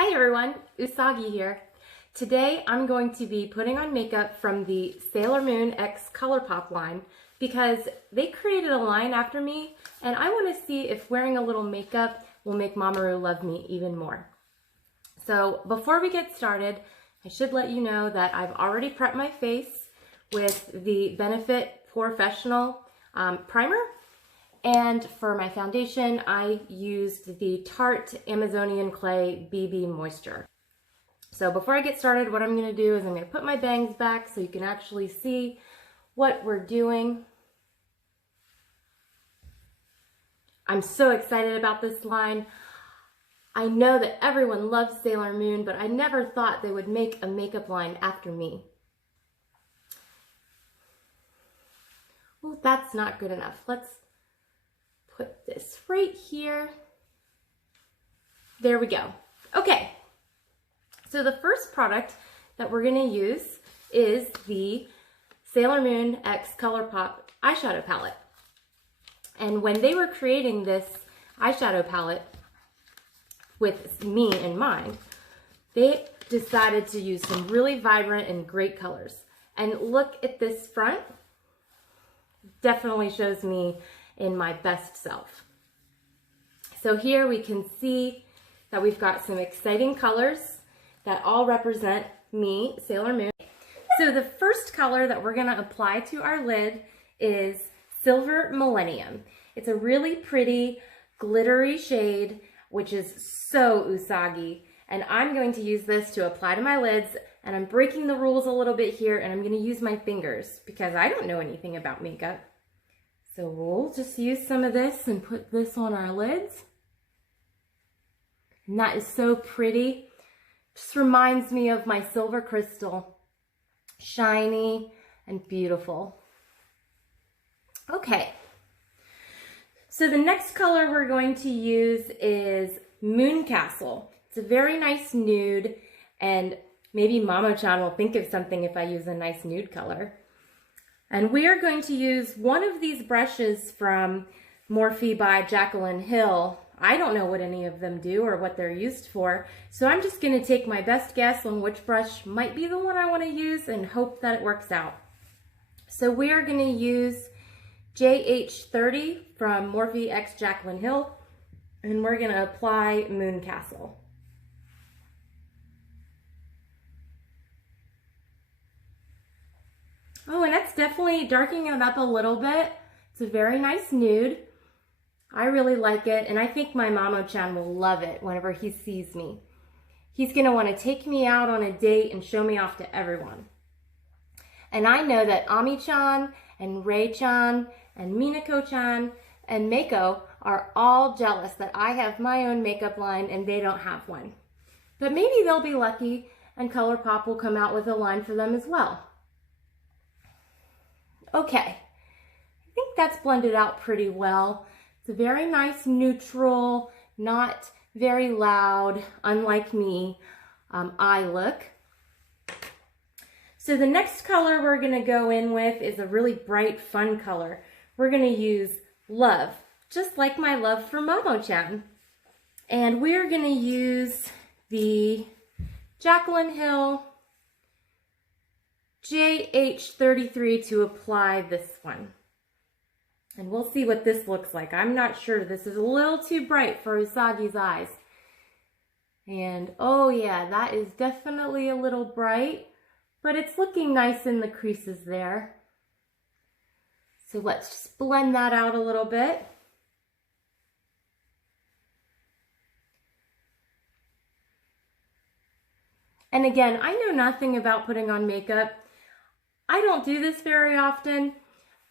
Hi everyone, Usagi here. Today I'm going to be putting on makeup from the Sailor Moon X Colourpop line because they created a line after me and I want to see if wearing a little makeup will make Mamoru love me even more. So before we get started, I should let you know that I've already prepped my face with the Benefit Professional primer. And for my foundation, I used the Tarte Amazonian Clay BB Moisture. So before I get started, what I'm going to do is I'm going to put my bangs back so you can actually see what we're doing. I'm so excited about this line. I know that everyone loves Sailor Moon, but I never thought they would make a makeup line after me. Well, that's not good enough. Let's put this right here. There we go. Okay, so the first product that we're gonna use is the Sailor Moon X Colourpop eyeshadow palette. And when they were creating this eyeshadow palette with me in mind, they decided to use some really vibrant and great colors. And look at this front. Definitely shows me in my best self. So here we can see that we've got some exciting colors that all represent me, Sailor Moon. So the first color that we're gonna apply to our lid is Silver Millennium. It's a really pretty glittery shade, which is so Usagi. And I'm going to use this to apply to my lids, and I'm breaking the rules a little bit here, and I'm gonna use my fingers because I don't know anything about makeup. So we'll just use some of this and put this on our lids. And that is so pretty. Just reminds me of my silver crystal. Shiny and beautiful. Okay. So the next color we're going to use is Moon Castle. It's a very nice nude, and maybe Mamo-chan will think of something if I use a nice nude color. And we are going to use one of these brushes from Morphe by Jaclyn Hill. I don't know what any of them do or what they're used for, so I'm just going to take my best guess on which brush might be the one I want to use and hope that it works out. So we are going to use JH30 from Morphe x Jaclyn Hill, and we're going to apply Moon Castle. Oh, and that's definitely darkening it up a little bit. It's a very nice nude. I really like it, and I think my Mamo-chan will love it whenever he sees me. He's gonna wanna take me out on a date and show me off to everyone. And I know that Ami-chan and Rei-chan and Minako-chan and Mako are all jealous that I have my own makeup line and they don't have one. But maybe they'll be lucky and Colourpop will come out with a line for them as well. Okay, I think that's blended out pretty well. It's a very nice neutral, not very loud, unlike me, eye look. So the next color we're gonna go in with is a really bright, fun color. We're gonna use Love, just like my love for Mamo-chan. And we're gonna use the Jaclyn Hill JH33 to apply this one. And we'll see what this looks like. I'm not sure. This is a little too bright for Usagi's eyes. And oh yeah, that is definitely a little bright, but it's looking nice in the creases there. So let's just blend that out a little bit. And again, I know nothing about putting on makeup. I don't do this very often,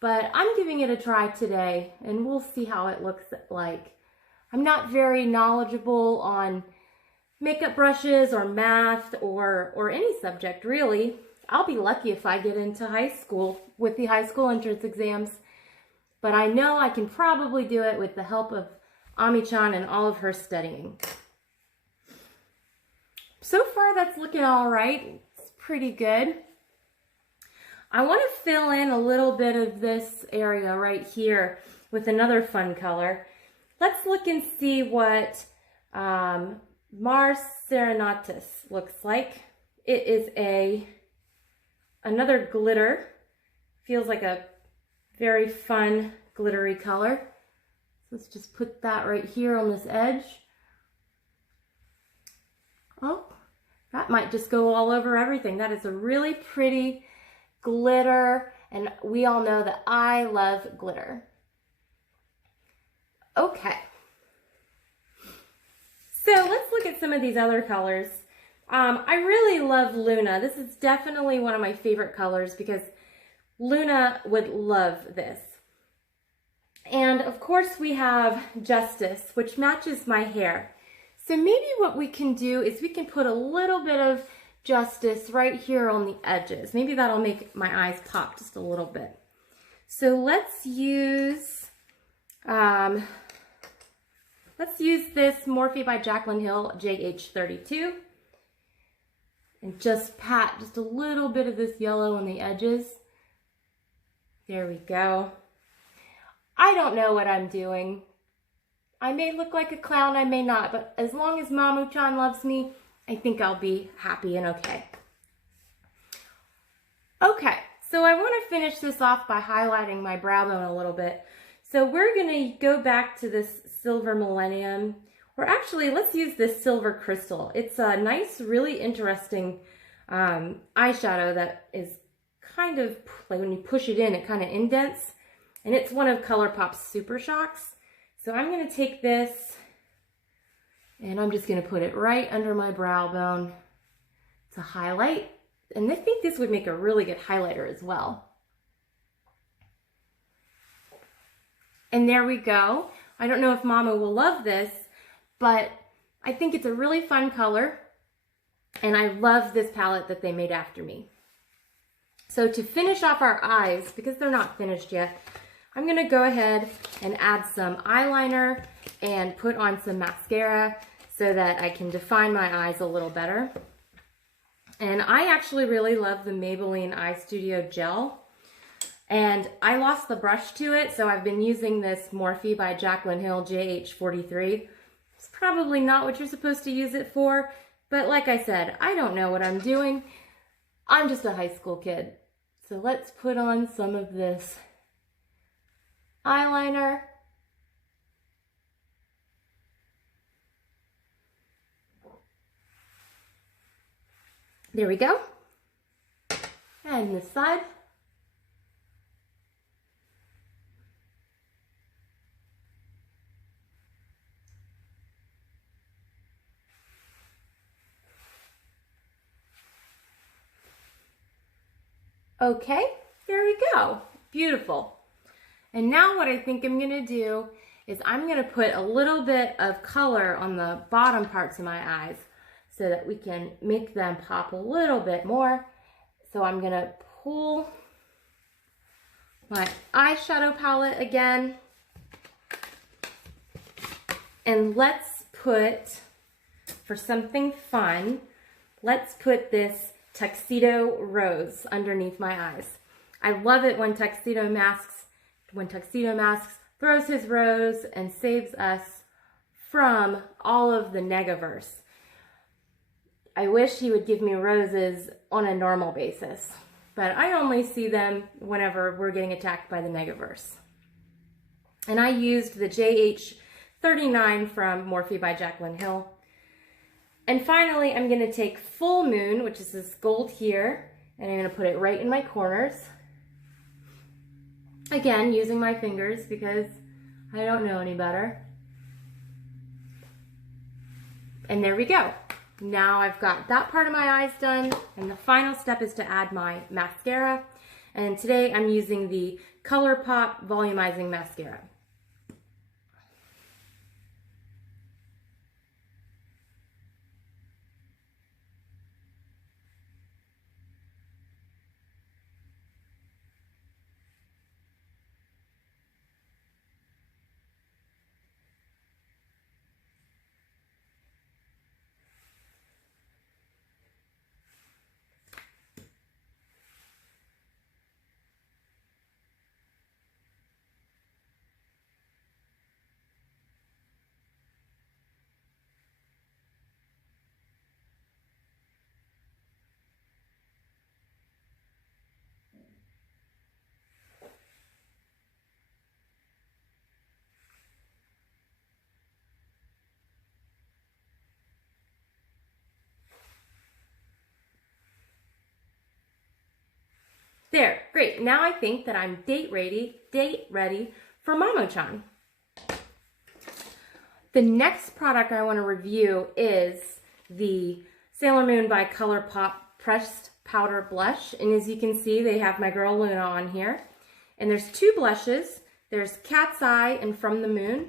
but I'm giving it a try today and we'll see how it looks like. I'm not very knowledgeable on makeup brushes or math or any subject really. I'll be lucky if I get into high school with the high school entrance exams, but I know I can probably do it with the help of Ami-chan and all of her studying. So far that's looking all right. It's pretty good. I want to fill in a little bit of this area right here with another fun color. Let's look and see what Mars Serenatus looks like. It is another glitter. Feels like a very fun glittery color. Let's just put that right here on this edge. Oh, that might just go all over everything. That is a really pretty glitter, and we all know that I love glitter. Okay. So let's look at some of these other colors. I really love Luna. This is definitely one of my favorite colors because Luna would love this. And of course we have Justice, which matches my hair. So maybe what we can do is we can put a little bit of Justice right here on the edges. Maybe that'll make my eyes pop just a little bit. So let's use this Morphe by Jaclyn Hill JH32 and just pat just a little bit of this yellow on the edges. There we go. I don't know what I'm doing. I may look like a clown, I may not, but as long as Mamu-chan loves me, I think I'll be happy and okay. Okay, so I want to finish this off by highlighting my brow bone a little bit. So we're going to go back to this Silver Millennium, or actually let's use this Silver Crystal. It's a nice, really interesting eyeshadow that is kind of, like when you push it in, it kind of indents. And it's one of Colourpop's Super Shocks. So I'm going to take this and I'm just going to put it right under my brow bone to highlight. And I think this would make a really good highlighter as well. And there we go. I don't know if Mama will love this, but I think it's a really fun color. And I love this palette that they made after me. So to finish off our eyes, because they're not finished yet, I'm going to go ahead and add some eyeliner and put on some mascara so that I can define my eyes a little better. And I actually really love the Maybelline Eye Studio Gel. And I lost the brush to it, so I've been using this Morphe by Jaclyn Hill JH43. It's probably not what you're supposed to use it for, but like I said, I don't know what I'm doing. I'm just a high school kid. So let's put on some of this eyeliner. There we go. And this side. Okay, there we go. Beautiful. And now what I think I'm going to do is I'm going to put a little bit of color on the bottom parts of my eyes so that we can make them pop a little bit more. So I'm going to pull my eyeshadow palette again. And let's put, for something fun, let's put this Tuxedo Rose underneath my eyes. I love it when Tuxedo Masks throws his rose and saves us from all of the negaverse. I wish he would give me roses on a normal basis, but I only see them whenever we're getting attacked by the negaverse. And I used the JH39 from Morphe by Jaclyn Hill. And finally, I'm going to take Full Moon, which is this gold here, and I'm going to put it right in my corners. Again, using my fingers because I don't know any better. And there we go. Now I've got that part of my eyes done, and the final step is to add my mascara. And today I'm using the Colourpop Volumizing Mascara. There, great. Now I think that I'm date ready for Momo-chan. The next product I want to review is the Sailor Moon by Colourpop Pressed Powder Blush. And as you can see, they have my girl Luna on here. And there's two blushes. There's Cat's Eye and From the Moon.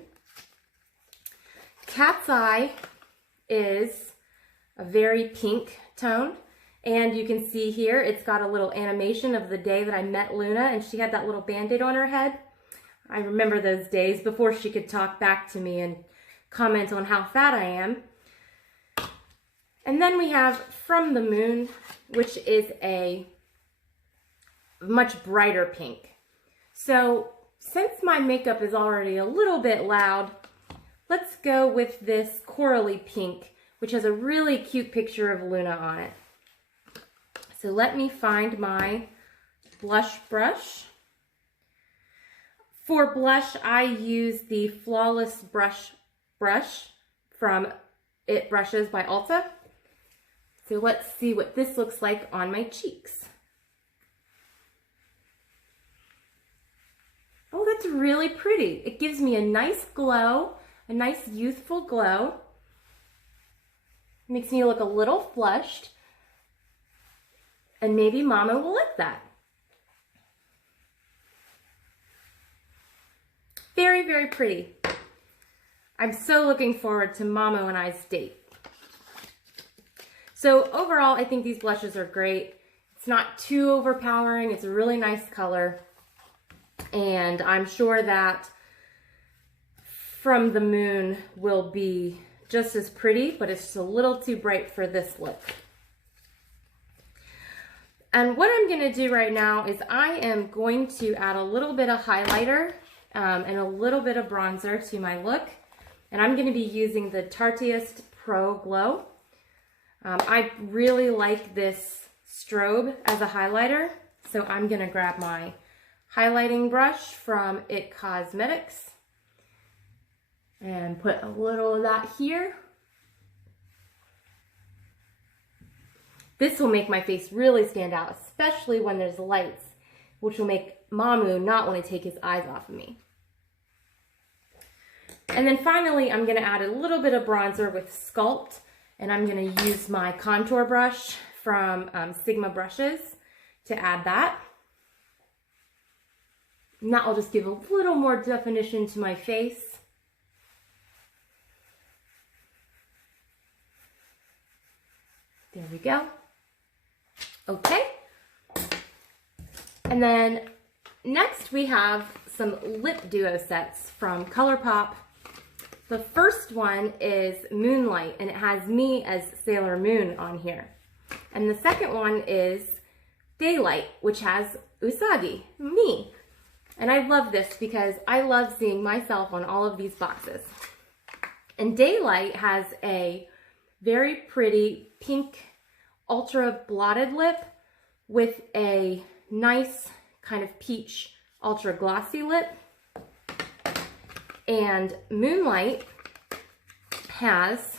Cat's Eye is a very pink tone. And you can see here, it's got a little animation of the day that I met Luna, and she had that little band-aid on her head. I remember those days before she could talk back to me and comment on how fat I am. And then we have From the Moon, which is a much brighter pink. So since my makeup is already a little bit loud, let's go with this corally pink, which has a really cute picture of Luna on it. So let me find my blush brush. For blush, I use the Flawless Brush from It Brushes by Ulta. So let's see what this looks like on my cheeks. Oh, that's really pretty. It gives me a nice glow, a nice youthful glow. Makes me look a little flushed. And maybe Mama will like that. Very, very pretty. I'm so looking forward to Mama and I's date. So overall, I think these blushes are great. It's not too overpowering. It's a really nice color. And I'm sure that From the Moon will be just as pretty, but it's just a little too bright for this look. And what I'm going to do right now is I am going to add a little bit of highlighter and a little bit of bronzer to my look. And I'm going to be using the Tarteist Pro Glow. I really like this strobe as a highlighter, so I'm going to grab my highlighting brush from It Cosmetics and put a little of that here. This will make my face really stand out, especially when there's lights, which will make Mamu not want to take his eyes off of me. And then finally, I'm going to add a little bit of bronzer with Sculpt, and I'm going to use my contour brush from Sigma Brushes to add that. And that will just give a little more definition to my face. There we go. Okay. And then next we have some lip duo sets from Colourpop. The first one is Moonlight, and it has me as Sailor Moon on here. And the second one is Daylight, which has Usagi, me. And I love this because I love seeing myself on all of these boxes. And Daylight has a very pretty pink ultra blotted lip with a nice kind of peach ultra glossy lip. And Moonlight has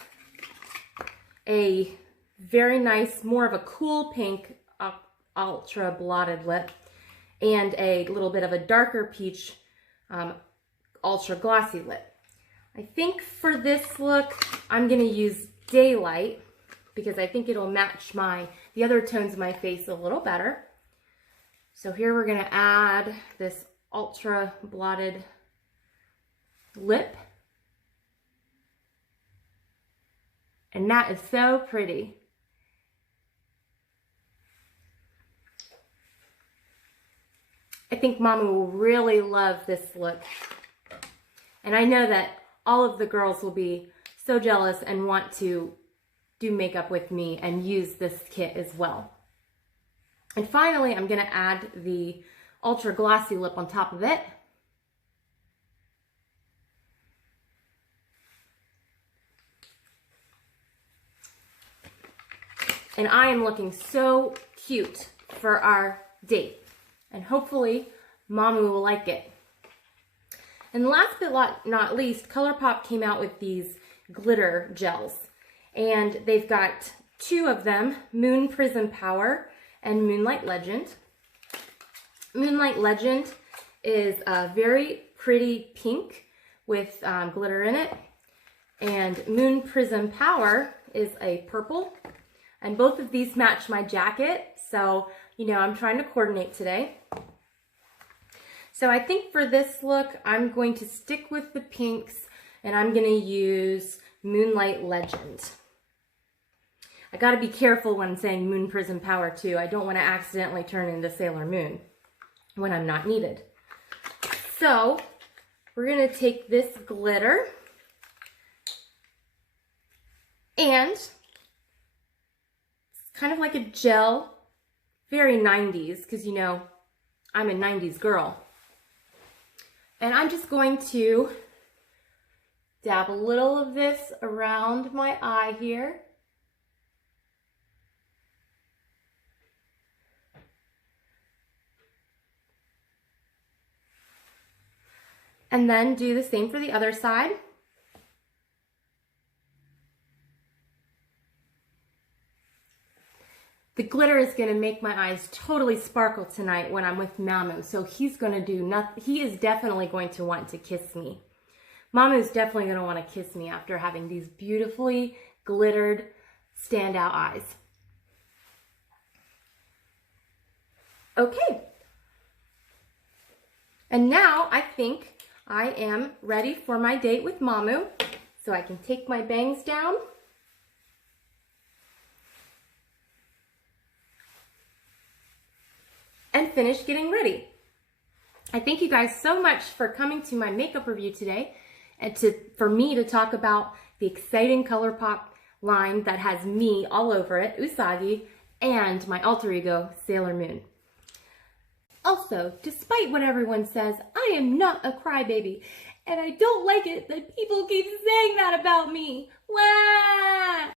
a very nice, more of a cool pink ultra blotted lip and a little bit of a darker peach ultra glossy lip. I think for this look, I'm gonna use Daylight because I think it'll match the other tones of my face a little better. So here we're gonna add this ultra blotted lip. And that is so pretty. I think Mama will really love this look. And I know that all of the girls will be so jealous and want to do makeup with me and use this kit as well. And finally, I'm gonna add the ultra glossy lip on top of it. And I am looking so cute for our date. And hopefully, Mamu will like it. And last but not least, Colourpop came out with these glitter gels. And they've got two of them, Moon Prism Power and Moonlight Legend. Moonlight Legend is a very pretty pink with glitter in it. And Moon Prism Power is a purple. And both of these match my jacket. So, you know, I'm trying to coordinate today. So I think for this look, I'm going to stick with the pinks and I'm going to use Moonlight Legend. I got to be careful when saying Moon Prism Power too. I don't want to accidentally turn into Sailor Moon when I'm not needed. So we're going to take this glitter and it's kind of like a gel, very 90s, because you know, I'm a 90s girl. And I'm just going to dab a little of this around my eye here. And then do the same for the other side. The glitter is going to make my eyes totally sparkle tonight when I'm with Mamu. So he's going to do nothing. He is definitely going to want to kiss me. Mamu is definitely going to want to kiss me after having these beautifully glittered standout eyes. Okay. And now I think I am ready for my date with Mamu. So I can take my bangs down. And finish getting ready. I thank you guys so much for coming to my makeup review today and for me to talk about the exciting Colourpop line that has me all over it, Usagi, and my alter ego, Sailor Moon. Also, despite what everyone says, I am not a crybaby, and I don't like it that people keep saying that about me. Wah!